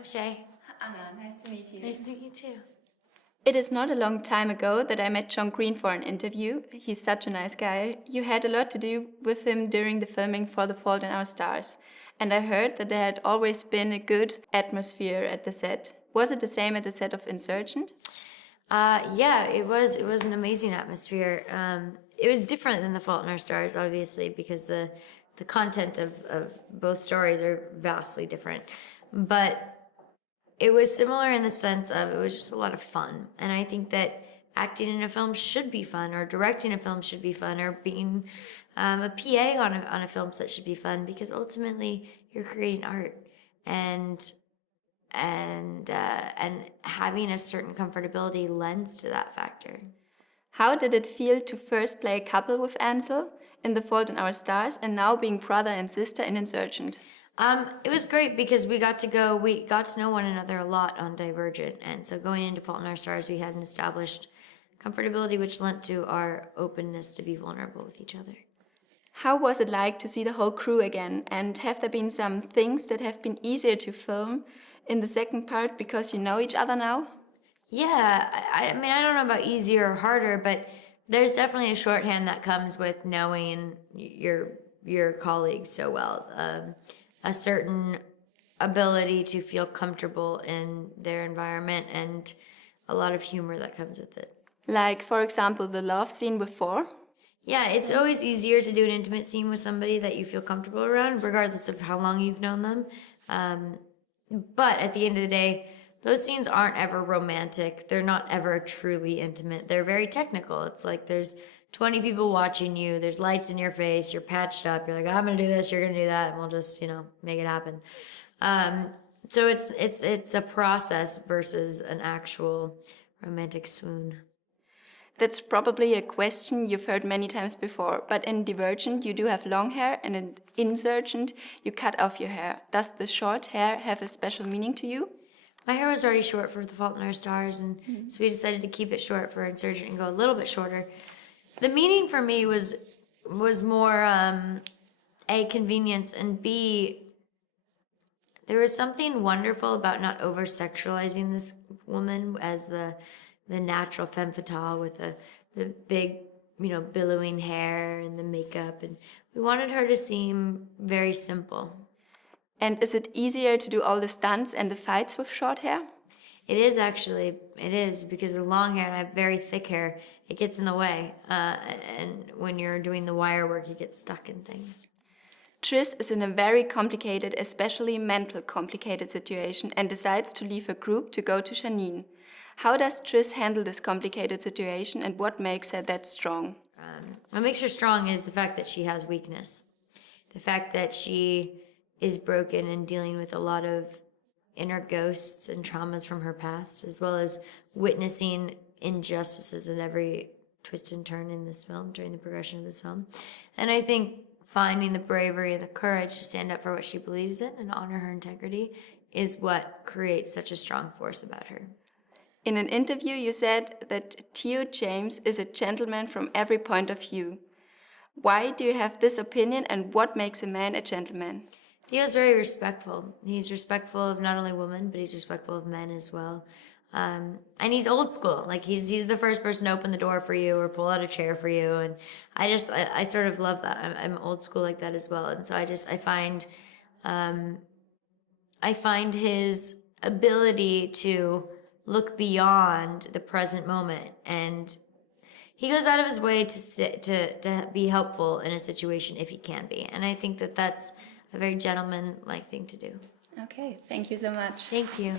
I'm Shay. Anna, nice to meet you. Nice to meet you too. It is not a long time ago that I met John Green for an interview. He's such a nice guy. You had a lot to do with him during the filming for The Fault in Our Stars. And I heard that there had always been a good atmosphere at the set. Was it the same at the set of Insurgent? Yeah, it was an amazing atmosphere. It was different than The Fault in Our Stars, obviously, because the content of both stories are vastly different. But it was similar in the sense of it was just a lot of fun. And I think that acting in a film should be fun, or directing a film should be fun, or being a PA on a film set should be fun, because ultimately you're creating art. And having a certain comfortability lends to that factor. How did it feel to first play a couple with Ansel in The Fault in Our Stars and now being brother and sister in Insurgent? It was great because we got to know one another a lot on Divergent. And so going into Fault in Our Stars, we had an established comfortability, which lent to our openness to be vulnerable with each other. How was it like to see the whole crew again? And have there been some things that have been easier to film in the second part because you know each other now? Yeah, I mean, I don't know about easier or harder, but there's definitely a shorthand that comes with knowing your colleagues so well. A certain ability to feel comfortable in their environment, and a lot of humor that comes with it. Like, for example, the love scene before? Yeah, it's always easier to do an intimate scene with somebody that you feel comfortable around, regardless of how long you've known them. But at the end of the day, those scenes aren't ever romantic. They're not ever truly intimate. They're very technical. It's like there's 20 people watching you, there's lights in your face, you're patched up, you're like, I'm gonna do this, you're gonna do that, and we'll just, make it happen. So it's a process versus an actual romantic swoon. That's probably a question you've heard many times before, but in Divergent you do have long hair, and in Insurgent you cut off your hair. Does the short hair have a special meaning to you? My hair was already short for The Fault in Our Stars, and so we decided to keep it short for Insurgent and go a little bit shorter. The meaning for me was more A, convenience, and B, there was something wonderful about not over-sexualizing this woman as the natural femme fatale with the big, billowing hair and the makeup, and we wanted her to seem very simple. And is it easier to do all the stunts and the fights with short hair? It is actually, because of long hair and I have very thick hair, it gets in the way. And when you're doing the wire work, you get stuck in things. Tris is in a very complicated, especially mental complicated situation and decides to leave her group to go to Shailene. How does Tris handle this complicated situation, and what makes her that strong? What makes her strong is the fact that she has weakness. The fact that she is broken and dealing with a lot of inner ghosts and traumas from her past, as well as witnessing injustices in every twist and turn in this film, during the progression of this film. And I think finding the bravery and the courage to stand up for what she believes in and honor her integrity is what creates such a strong force about her. In an interview you said that Theo James is a gentleman from every point of view. Why do you have this opinion, and what makes a man a gentleman? Theo's very respectful. He's respectful of not only women, but he's respectful of men as well. And he's old school. Like he's the first person to open the door for you or pull out a chair for you. And I sort of love that. I'm old school like that as well. And so I find his ability to look beyond the present moment, and he goes out of his way to be helpful in a situation if he can be. And I think that that's a very gentleman-like thing to do. Okay, thank you so much. Thank you.